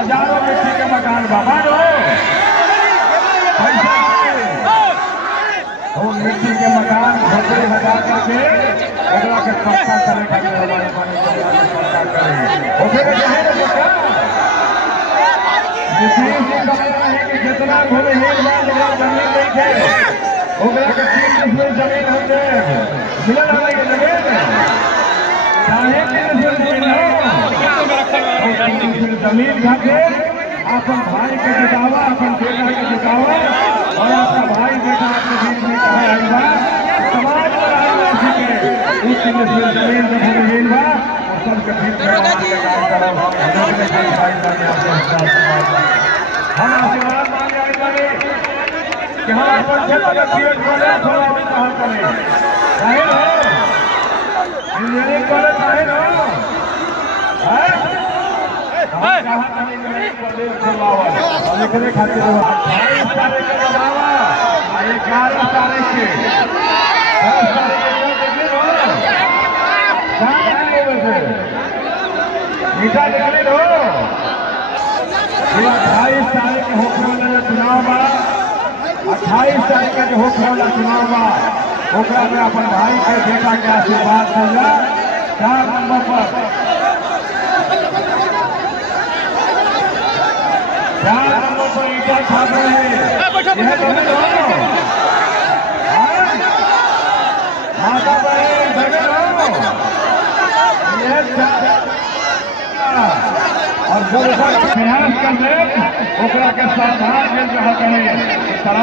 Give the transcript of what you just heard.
हजारों मिट्टी के मकान बाबा नो पैसा वो मिट्टी के मकान झोपड़ी बजा करके अगला के पक्का करे खातिर हमारे पानी पक्का करे ओके के है ना पक्का नीतीश जी का कहना है कि जितना भूमिहीन बात जमीन नहीं है ओकरा के 3 डिसमिल जमीन होते मिलल वाले के जमीन चाहे कि जमीन खातिर अपन भाई के जितावा अपन बेटा के जितावा और आपका भाई बेटा अपने बीच में कहा आएगा समाज में रहना सीखे उस जमीन जब भूमिहीन बा और सबके बीच में काम करो हम आशीर्वाद मांगे आए बारे कि हम अपन क्षेत्र का क्रिएट करें थोड़ा भी कहा करें चाहे ना इंजीनियरिंग कॉलेज चाहे ना लिखने खातिर 28 तारीख के अलावा 11 तारीख के 10 तारीख मीठा निकली लो 28 तारीख के होने वाला चुनाव बा 28 तारीख के होने वाला चुनाव बा ओकरा में अपन भाई के बेटा के आशीर्वाद मिला 4 नंबर पर 4 नंबर पर ईटा छाप रहे हैं माता बहन और जो प्रयास कर रहे ओकरा के सावधान करें